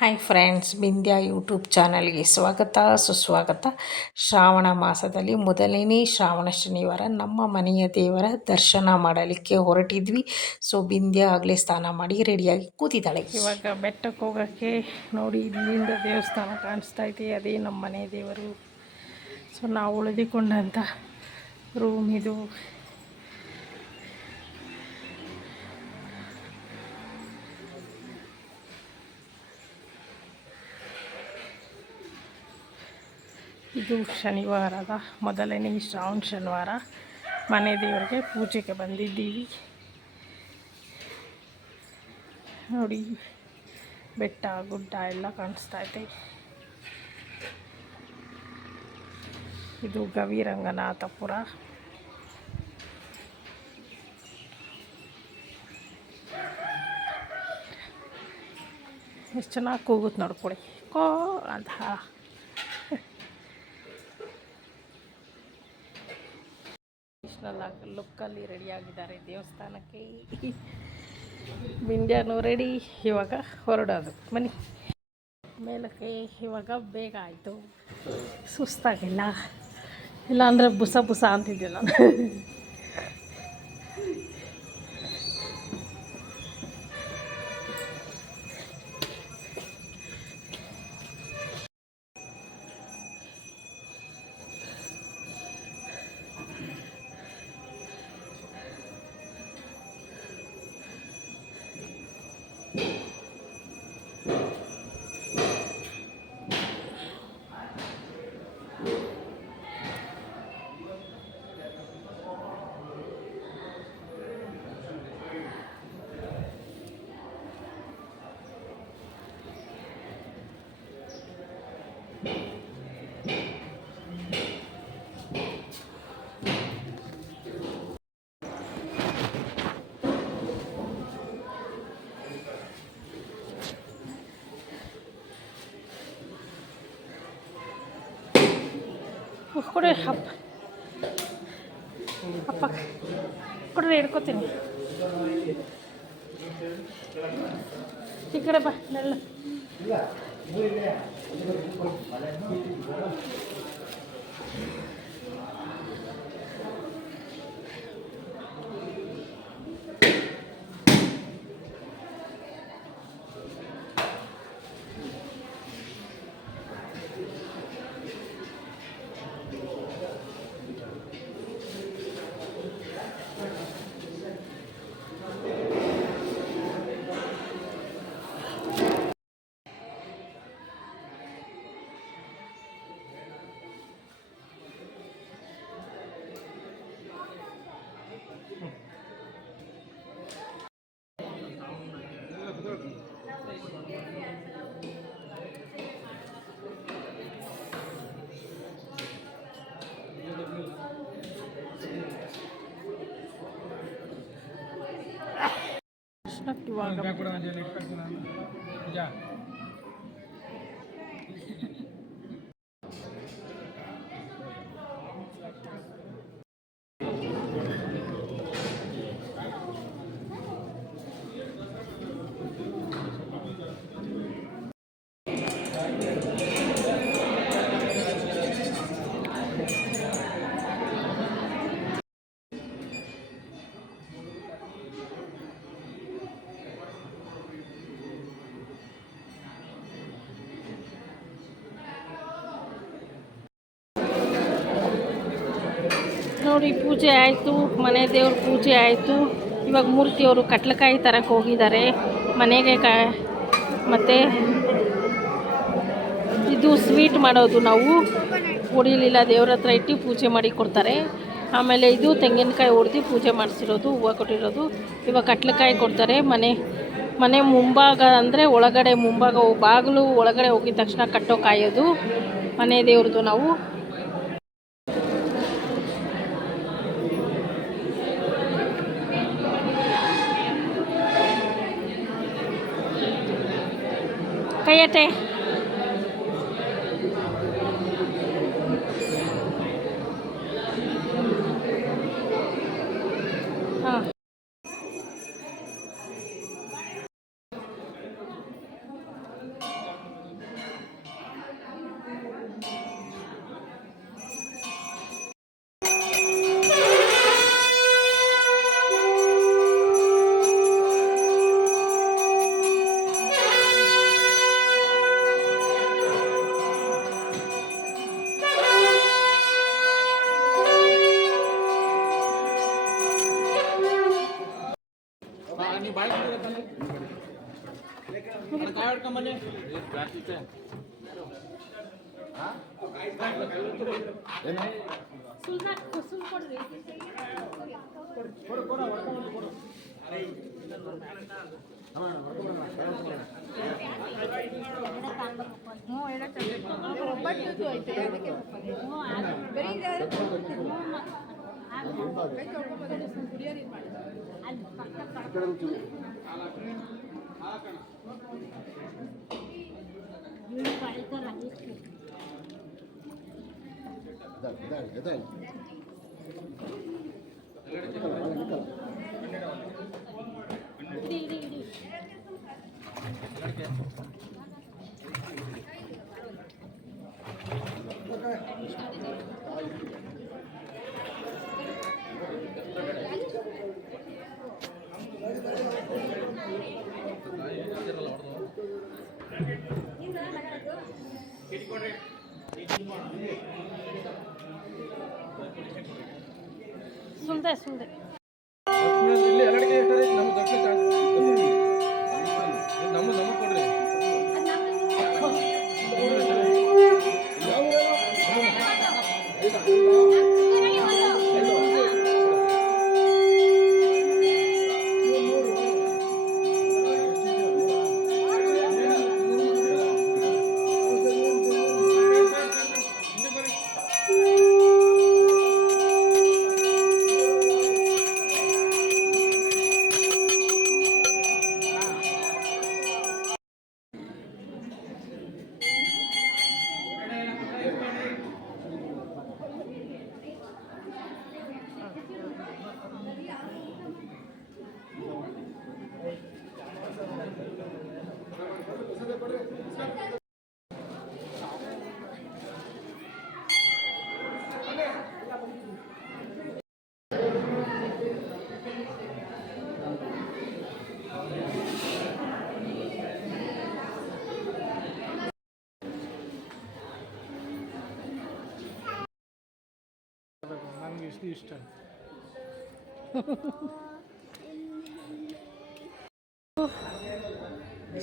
Hi friends, Bindya YouTube ಚಾನಲ್ಗೆ ಸ್ವಾಗತ ಸುಸ್ವಾಗತ. ಶ್ರಾವಣ ಮಾಸದಲ್ಲಿ ಮೊದಲನೇ ಶ್ರಾವಣ ಶನಿವಾರ ನಮ್ಮ ಮನೆಯ ದೇವರ ದರ್ಶನ ಮಾಡಲಿಕ್ಕೆ ಹೊರಟಿದ್ವಿ. ಸೊ ಬಿಂದ್ಯಾ ಆಗಲೇ ಸ್ನಾನ ಮಾಡಿ ರೆಡಿಯಾಗಿ ಕೂತಿದ್ದಾಳೆ. ಇವಾಗ ಬೆಟ್ಟಕ್ಕೆ ಹೋಗೋಕ್ಕೆ ನೋಡಿ, ಇಲ್ಲಿಂದ ದೇವಸ್ಥಾನ ಕಾಣಿಸ್ತಾ ಇದೆ, ಅದೇ ನಮ್ಮ ಮನೆ ದೇವರು. ಸೊ ನಾವು ಉಳಿದುಕೊಂಡಂಥ ರೂಮ್ ಇದು. ಇದು ಶನಿವಾರದ ಮೊದಲನೇ ಶ್ರಾವಣ ಶನಿವಾರ. ಮನೆ ದೇವರಿಗೆ ಪೂಜೆಗೆ ಬಂದಿದ್ದೀವಿ. ನೋಡಿ, ಬೆಟ್ಟ ಗುಡ್ಡ ಎಲ್ಲ ಕಾಣಿಸ್ತಾ ಇದೆ. ಇದು ಗವಿರಂಗನಾಥಪುರ. ಎಷ್ಟು ಚೆನ್ನಾಗಿ ಕೂಗುತ್ತೆ ನೋಡ್ಕೊಳ್ಳಿ, ಕೋ ಅಂತ. ಲುಕ್ಕಲ್ಲಿ ರೆಡಿಯಾಗಿದ್ದಾರೆ ದೇವಸ್ಥಾನಕ್ಕೆ. ಬಿಂದ್ಯಾನು ರೆಡಿ. ಇವಾಗ ಹೊರಡೋದು, ಬನ್ನಿ ಮೇಲಕ್ಕೆ. ಇವಾಗ ಬೇಗ ಆಯಿತು, ಸುಸ್ತಾಗಿಲ್ಲ. ಇಲ್ಲಾಂದರೆ ಬುಸ ಬುಸ ಅಂತಿದ್ದೆ ನಾನು. ಕೊಡಿ ಅಪ್ಪ ಕೊಡ್ರಿ, ಹಿಡ್ಕೊತೀನಿ. ಈ ಕಡೆ ಬಾ, ನೆಲ್ಲ. ನೋಡಿ, ಪೂಜೆ ಆಯಿತು, ಮನೆ ದೇವ್ರ ಪೂಜೆ ಆಯಿತು. ಇವಾಗ ಮೂರ್ತಿಯವರು ಕಟ್ಲೆಕಾಯಿ ತರಕ್ಕೆ ಹೋಗಿದ್ದಾರೆ ಮನೆಗೆ. ಮತ್ತು ಇದು ಸ್ವೀಟ್ ಮಾಡೋದು, ನಾವು ಹೊಡಿಲಿಲ್ಲ, ದೇವ್ರ ಹತ್ರ ಇಟ್ಟು ಪೂಜೆ ಮಾಡಿ ಕೊಡ್ತಾರೆ. ಆಮೇಲೆ ಇದು ತೆಂಗಿನಕಾಯಿ ಹೊಡೆದು ಪೂಜೆ ಮಾಡಿಸಿರೋದು, ಹೂವು ಕೊಟ್ಟಿರೋದು. ಇವಾಗ ಕಟ್ಲೆಕಾಯಿ ಕೊಡ್ತಾರೆ. ಮನೆ ಮುಂಭಾಗ ಅಂದರೆ ಒಳಗಡೆ ಮುಂಭಾಗ ಬಾಗಿಲು ಒಳಗಡೆ ಹೋಗಿದ ತಕ್ಷಣ ಕಟ್ಟೋ ಕಾಯೋದು ಮನೆ ದೇವ್ರದ್ದು. ನಾವು ಕೈಯತ್ತೆ. ಹಾಂ, ಸುಳ್ದೆ ಸುಳ್ದೆ ನನಗೆ ಇಷ್ಟ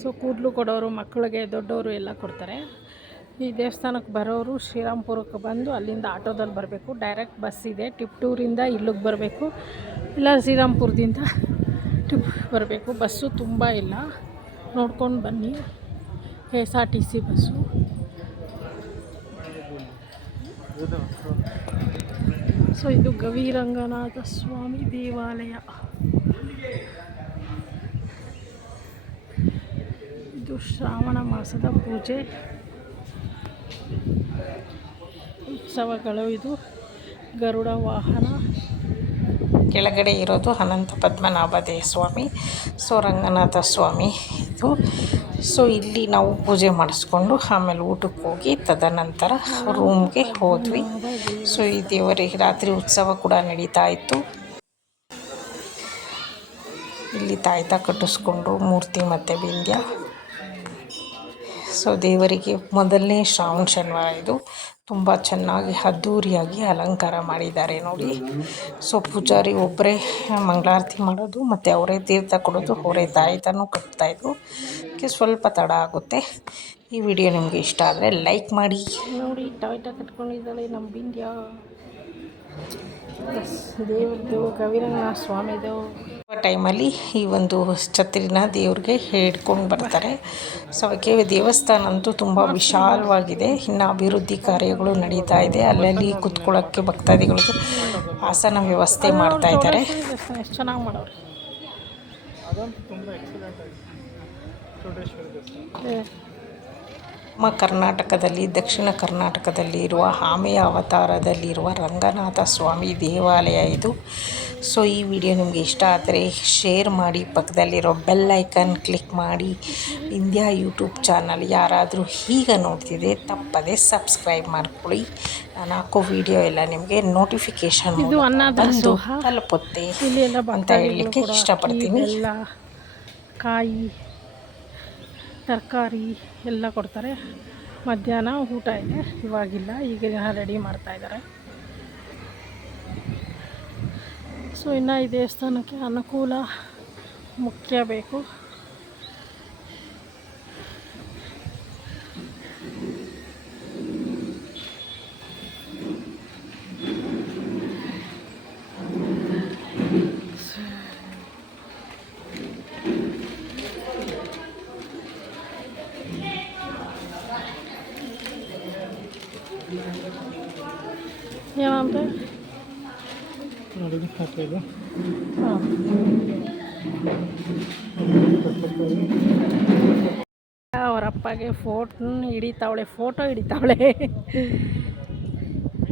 ಸೊ ಕೂದಲು ಕೊಡೋರು ಮಕ್ಕಳಿಗೆ ದೊಡ್ಡವರು ಎಲ್ಲ ಕೊಡ್ತಾರೆ. ಈ ದೇವಸ್ಥಾನಕ್ಕೆ ಬರೋರು ಶ್ರೀರಾಮ್ಪುರಕ್ಕೆ ಬಂದು ಅಲ್ಲಿಂದ ಆಟೋದಲ್ಲಿ ಬರಬೇಕು. ಡೈರೆಕ್ಟ್ ಬಸ್ ಇದೆ. ಟಿಪ್ಟೂರಿಂದ ಇಲ್ಲಿಗೆ ಬರಬೇಕು, ಇಲ್ಲ ಶ್ರೀರಾಮ್ಪುರದಿಂದ ಬರಬೇಕು. ಬಸ್ಸು ತುಂಬ ಇಲ್ಲ, ನೋಡ್ಕೊಂಡು ಬನ್ನಿ. KSRTC bus. ಸೊ ಇದು ಗವಿರಂಗನಾಥ ಸ್ವಾಮಿ ದೇವಾಲಯ. ಇದು ಶ್ರಾವಣ ಮಾಸದ ಪೂಜೆ ಉತ್ಸವಗಳು. ಇದು ಗರುಡ ವಾಹನ. ಕೆಳಗಡೆ ಇರೋದು ಅನಂತ ಪದ್ಮನಾಭ ಸ್ವಾಮಿ. ಸೊ ರಂಗನಾಥ ಸ್ವಾಮಿ ಇದು. ಸೊ ಇಲ್ಲಿ ನಾವು ಪೂಜೆ ಮಾಡಿಸ್ಕೊಂಡು ಆಮೇಲೆ ಊಟಕ್ಕೆ ಹೋಗಿ ತದನಂತರ ರೂಮ್ಗೆ ಹೋದ್ವಿ. ಸೊ ಈ ದೇವರಿಗೆ ರಾತ್ರಿ ಉತ್ಸವ ಕೂಡ ನಡೀತಾ ಇತ್ತು. ಇಲ್ಲಿ ತಾಯ್ತ ಕಟ್ಟಿಸ್ಕೊಂಡು ಮೂರ್ತಿ ಮತ್ತು ಬಿಂದ್ಯ. ಸೊ ದೇವರಿಗೆ ಮೊದಲನೇ ಶ್ರಾವಣ ಶನಿವಾರ ಇದು. ತುಂಬ ಚೆನ್ನಾಗಿ ಅದ್ಧೂರಿಯಾಗಿ ಅಲಂಕಾರ ಮಾಡಿದ್ದಾರೆ ನೋಡಿ. ಸೊ ಪೂಜಾರಿ ಒಬ್ಬರೇ ಮಂಗಳಾರತಿ ಮಾಡೋದು ಮತ್ತು ಅವರೇ ತೀರ್ಥ ಕೊಡೋದು, ಅವರೇ ತಾಯ್ತನೂ ಕಟ್ತಾಯಿದ್ರು. ಸ್ವಲ್ಪ ತಡ ಆಗುತ್ತೆ. ಈ ವಿಡಿಯೋ ನಿಮಗೆ ಇಷ್ಟ ಆದರೆ ಲೈಕ್ ಮಾಡಿ. ನೋಡಿ ತಾಯ್ತ ಕಟ್ಕೊಂಡಿದ್ದಾಳೆ ನಮ್ಮ ಬಿಂದ್ಯ. ದೇವ್ರದ್ದು ಗವಿರಂಗನಾಥ ಸ್ವಾಮಿದು ಟೈಮಲ್ಲಿ ಈ ಒಂದು ಛತ್ರಿನ ದೇವ್ರಿಗೆ ಹಿಡ್ಕೊಂಡು ಬರ್ತಾರೆ. ಸೊ ಅದಕ್ಕೆ ದೇವಸ್ಥಾನ ಅಂತೂ ತುಂಬ ವಿಶಾಲವಾಗಿದೆ. ಇನ್ನು ಅಭಿವೃದ್ಧಿ ಕಾರ್ಯಗಳು ನಡೀತಾ ಇದೆ. ಅಲ್ಲಲ್ಲಿ ಕುತ್ಕೊಳ್ಳೋಕ್ಕೆ ಭಕ್ತಾದಿಗಳಿಗೆ ಆಸನ ವ್ಯವಸ್ಥೆ ಮಾಡ್ತಾ ಇದ್ದಾರೆ. ಎಷ್ಟು ಚೆನ್ನಾಗಿ ಮಾಡೋರು. ನಮ್ಮ ಕರ್ನಾಟಕದಲ್ಲಿ, ದಕ್ಷಿಣ ಕರ್ನಾಟಕದಲ್ಲಿ ಇರುವ ಆಮೆಯ ಅವತಾರದಲ್ಲಿರುವ ರಂಗನಾಥ ಸ್ವಾಮಿ ದೇವಾಲಯ ಇದು. ಸೊ ಈ ವಿಡಿಯೋ ನಿಮಗೆ ಇಷ್ಟ ಆದರೆ ಶೇರ್ ಮಾಡಿ, ಪಕ್ಕದಲ್ಲಿರೋ ಬೆಲ್ ಐಕನ್ ಕ್ಲಿಕ್ ಮಾಡಿ. ಇಂಡಿಯಾ ಯೂಟ್ಯೂಬ್ ಚಾನಲ್ ಯಾರಾದರೂ ಈಗ ನೋಡ್ತಿದೆ ತಪ್ಪದೆ ಸಬ್ಸ್ಕ್ರೈಬ್ ಮಾಡ್ಕೊಳ್ಳಿ. ನಾನು ಹಾಕೋ ವಿಡಿಯೋ ಎಲ್ಲ ನಿಮಗೆ ನೋಟಿಫಿಕೇಷನ್ ಬಂದು ತಲುಪುತ್ತೆ ಅಂತ ಹೇಳಲಿಕ್ಕೆ ಇಷ್ಟಪಡ್ತೀನಿ. ಕಾಯಿ ತರಕಾರಿ ಎಲ್ಲ ಕೊಡ್ತಾರೆ. ಮಧ್ಯಾಹ್ನ ಊಟ ಇದೆ, ಇವಾಗಿಲ್ಲ, ಈಗ ರೆಡಿ ಮಾಡ್ತಾಯಿದ್ದಾರೆ. ಸೊ ಇನ್ನು ಈ ದೇವಸ್ಥಾನಕ್ಕೆ ಅನುಕೂಲ ಮುಖ್ಯ ಬೇಕು. ಏನಂತ ನೋಡಿ ಹಾಕಿದ್ದು ಅವ್ರ ಅಪ್ಪಗೆ ಫೋಟೋ ಹಿಡಿತಾವಳೆ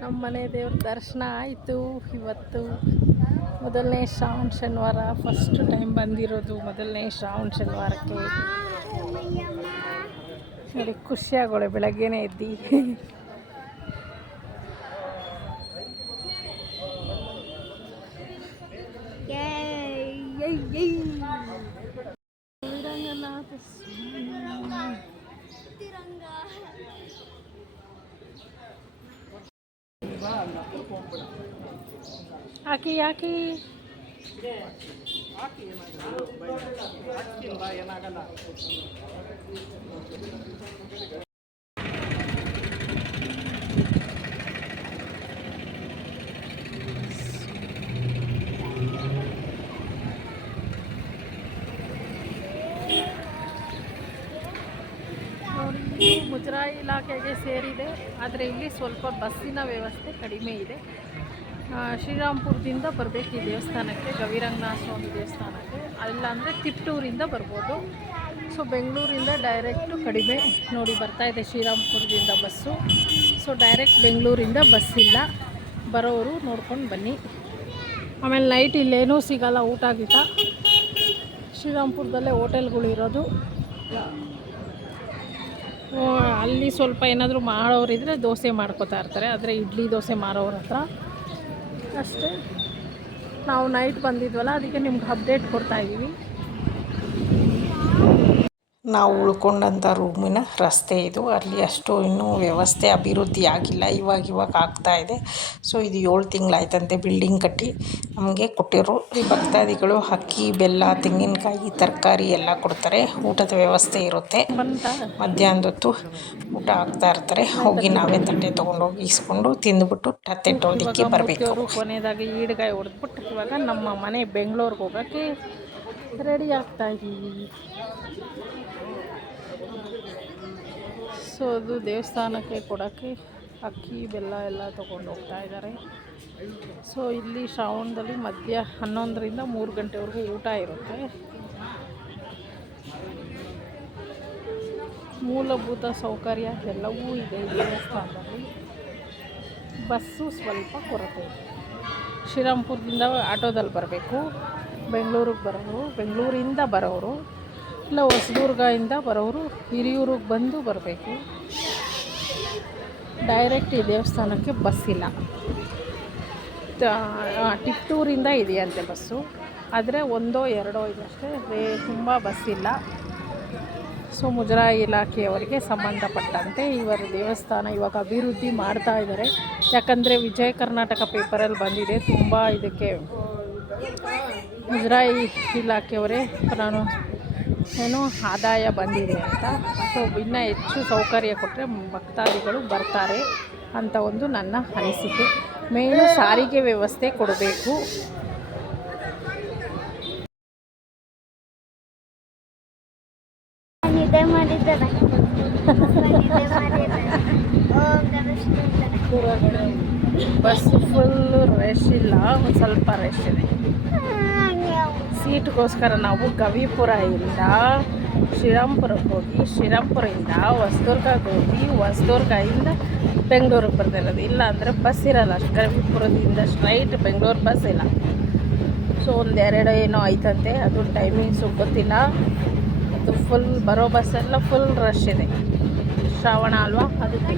ನಮ್ಮ ಮನೆ ದೇವ್ರ ದರ್ಶನ ಆಯಿತು. ಇವತ್ತು ಮೊದಲನೇ ಶ್ರಾವಣ ಶನಿವಾರ, ಫಸ್ಟ್ ಟೈಮ್ ಬಂದಿರೋದು ಮೊದಲನೇ ಶ್ರಾವಣ ಶನಿವಾರಕ್ಕೆ. ನೋಡಿ ಖುಷಿಯಾಗೋಳೆ ಬೆಳಗ್ಗೆನೇ ಎದ್ದು. ಹಾಕಿ ಹಾಕಿ ಏನಾಗಲ್ಲ. ಮುಜರಾಯಿ ಇಲಾಖೆಗೆ ಸೇರಿದೆ, ಆದರೆ ಇಲ್ಲಿ ಸ್ವಲ್ಪ ಬಸ್ಸಿನ ವ್ಯವಸ್ಥೆ ಕಡಿಮೆ ಇದೆ. ಶ್ರೀರಾಮ್ಪುರದಿಂದ ಬರಬೇಕು ಈ ದೇವಸ್ಥಾನಕ್ಕೆ, ಗವಿರಂಗನಾಥ ಸ್ವಾಮಿ ದೇವಸ್ಥಾನಕ್ಕೆ. ಅಲ್ಲಾಂದರೆ ತಿಪ್ಟೂರಿಂದ ಬರ್ಬೋದು. ಸೊ ಬೆಂಗಳೂರಿಂದ ಡೈರೆಕ್ಟು ಕಡಿಮೆ ನೋಡಿ ಬರ್ತಾಯಿದೆ ಶ್ರೀರಾಮ್ಪುರದಿಂದ ಬಸ್ಸು. ಸೊ ಡೈರೆಕ್ಟ್ ಬೆಂಗಳೂರಿಂದ ಬಸ್ ಇಲ್ಲ, ಬರೋರು ನೋಡ್ಕೊಂಡು ಬನ್ನಿ. ಆಮೇಲೆ ನೈಟ್ ಇಲ್ಲೇನೂ ಸಿಗಲ್ಲ ಊಟ ಗೀಟ. ಶ್ರೀರಾಮ್ಪುರದಲ್ಲೇ ಹೋಟೆಲ್ಗಳು ಇರೋದು. ಅಲ್ಲಿ ಸ್ವಲ್ಪ ಏನಾದರೂ ಮಾಡೋರಿದ್ರೆ ದೋಸೆ ಮಾಡ್ಕೋತಾ ಇರ್ತಾರೆ, ಆದರೆ ಇಡ್ಲಿ ದೋಸೆ ಮಾರೋರ ಹತ್ರ ಅಷ್ಟೇ. ನಾವು ನೈಟ್ ಬಂದಿದ್ವಲ್ಲ, ಅದಕ್ಕೆ ನಿಮ್ಗೆ ಅಪ್ಡೇಟ್ ಕೊಡ್ತಾಯಿದ್ದೀವಿ. ನಾವು ಉಳ್ಕೊಂಡಂಥ ರೂಮಿನ ರಸ್ತೆ ಇದು. ಅಲ್ಲಿ ಅಷ್ಟು ಇನ್ನೂ ವ್ಯವಸ್ಥೆ ಅಭಿವೃದ್ಧಿ ಆಗಿಲ್ಲ, ಇವಾಗ ಆಗ್ತಾ ಇದೆ. ಸೊ ಇದು 7 ತಿಂಗಳಾಯ್ತಂತೆ ಬಿಲ್ಡಿಂಗ್ ಕಟ್ಟಿ ನಮಗೆ ಕೊಟ್ಟಿರೋ. ಈ ಭಕ್ತಾದಿಗಳು ಅಕ್ಕಿ, ಬೆಲ್ಲ, ತೆಂಗಿನಕಾಯಿ, ತರಕಾರಿ ಎಲ್ಲ ಕೊಡ್ತಾರೆ. ಊಟದ ವ್ಯವಸ್ಥೆ ಇರುತ್ತೆ. ಮಧ್ಯಾಹ್ನದ ಹೊತ್ತು ಊಟ ಹಾಕ್ತಾ ಇರ್ತಾರೆ. ಹೋಗಿ ನಾವೇ ತಟ್ಟೆ ತೊಗೊಂಡೋಗಿ ಇಸ್ಕೊಂಡು ತಿಂದುಬಿಟ್ಟು ತಟ್ಟೆಟ್ಟೋದಕ್ಕೆ ಬರಬೇಕು. ಕೊನೆಯದಾಗಿ ಈಡ್ಗಾಯಿ ಹೊಡೆದ್ಬಿಟ್ಟು ಇವಾಗ ನಮ್ಮ ಮನೆ ಬೆಂಗಳೂರಿಗೆ ಹೋಗೋಕ್ಕೆ ರೆಡಿ ಆಗ್ತಾ ಇದ್ದೀವಿ. ಸೊ ಅದು ದೇವಸ್ಥಾನಕ್ಕೆ ಕೊಡೋಕ್ಕೆ ಅಕ್ಕಿ, ಬೆಲ್ಲ ಎಲ್ಲ ತೊಗೊಂಡು ಹೋಗ್ತಾ ಇದ್ದಾರೆ. ಸೊ ಇಲ್ಲಿ ಶ್ರಾವಣದಲ್ಲಿ ಮಧ್ಯ 11ರಿಂದ 3 ಗಂಟೆವರೆಗೂ ಊಟ ಇರುತ್ತೆ. ಮೂಲಭೂತ ಸೌಕರ್ಯ ಎಲ್ಲವೂ ಇದೆ ಈ ದೇವಸ್ಥಾನದಲ್ಲಿ. ಬಸ್ಸು ಸ್ವಲ್ಪ ಕೊರತೆ ಇದೆ. ಶ್ರೀರಾಮ್ಪುರದಿಂದ ಆಟೋದಲ್ಲಿ ಬರಬೇಕು. ಬೆಂಗಳೂರಿಂದ ಬರೋರು, ಇಲ್ಲ ಹೊಸದುರ್ಗದಿಂದ ಬರೋರು ಹಿರಿಯೂರಿಗೆ ಬಂದು ಬರಬೇಕು. ಡೈರೆಕ್ಟ್ ಈ ದೇವಸ್ಥಾನಕ್ಕೆ ಬಸ್ ಇಲ್ಲ. ಟಿಪ್ಟೂರಿಂದ ಇದೆಯಂತೆ ಬಸ್ಸು, ಆದರೆ 1 2 ಇದಷ್ಟೇ, ತುಂಬ ಬಸ್ ಇಲ್ಲ. ಸೊ ಮುಜರಾಯಿ ಇಲಾಖೆಯವರಿಗೆ ಸಂಬಂಧಪಟ್ಟಂತೆ ಇವರ ದೇವಸ್ಥಾನ ಇವಾಗ ಅಭಿವೃದ್ಧಿ ಮಾಡ್ತಾ ಇದ್ದಾರೆ. ಯಾಕಂದರೆ ವಿಜಯ ಕರ್ನಾಟಕ ಪೇಪರಲ್ಲಿ ಬಂದಿದೆ, ತುಂಬ ಇದಕ್ಕೆ ಮುಜರಾಯಿ ಇಲಾಖೆಯವರೇ ಆದಾಯ ಬಂದಿದೆ ಅಂತ. ಸೊ ಇನ್ನೂ ಹೆಚ್ಚು ಸೌಕರ್ಯ ಕೊಟ್ಟರೆ ಭಕ್ತಾದಿಗಳು ಬರ್ತಾರೆ ಅಂತ ಒಂದು ನನ್ನ ಅನಿಸಿಕೆ. ಮೇಲು ಸಾರಿಗೆ ವ್ಯವಸ್ಥೆ ಕೊಡಬೇಕು. ಬಸ್ ಫುಲ್ಲು ರಶ್ ಇಲ್ಲ, ಒಂದು ಸ್ವಲ್ಪ ರಶ್ ಇದೆ. ಸೀಟ್ಗೋಸ್ಕರ ನಾವು ಗವಿಪುರದಿಂದ ಶ್ರೀರಾಮ್ಪುರಕ್ಕೆ ಹೋಗಿ, ಶ್ರೀರಾಮ್ಪುರದಿಂದ ಹೊಸದುರ್ಗಕ್ಕೆ ಹೋಗಿ, ಹೊಸದುರ್ಗದಿಂದ ಬೆಂಗಳೂರಿಗೆ ಬರ್ತಿರೋದು. ಇಲ್ಲ ಅಂದರೆ ಬಸ್ ಇರಲ್ಲ. ಗವಿಪುರದಿಂದ ಸ್ಟ್ರೈಟ್ ಬೆಂಗಳೂರು ಬಸ್ ಇಲ್ಲ. ಸೊ 1 2 ಏನೋ ಆಯ್ತಂತೆ, ಅದು ಟೈಮಿಂಗ್ಸು ಗೊತ್ತಿಲ್ಲ. ಅದು ಫುಲ್ ಬರೋ ಬಸ್ಸೆಲ್ಲ ಫುಲ್ ರಶ್ ಇದೆ. ಶ್ರಾವಣ ಅಲ್ವಾ, ಅದಕ್ಕೆ.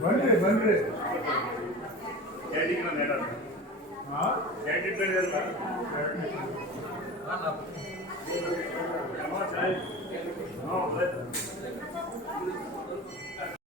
ಬನ್ರಿ ಬನ್ರಿ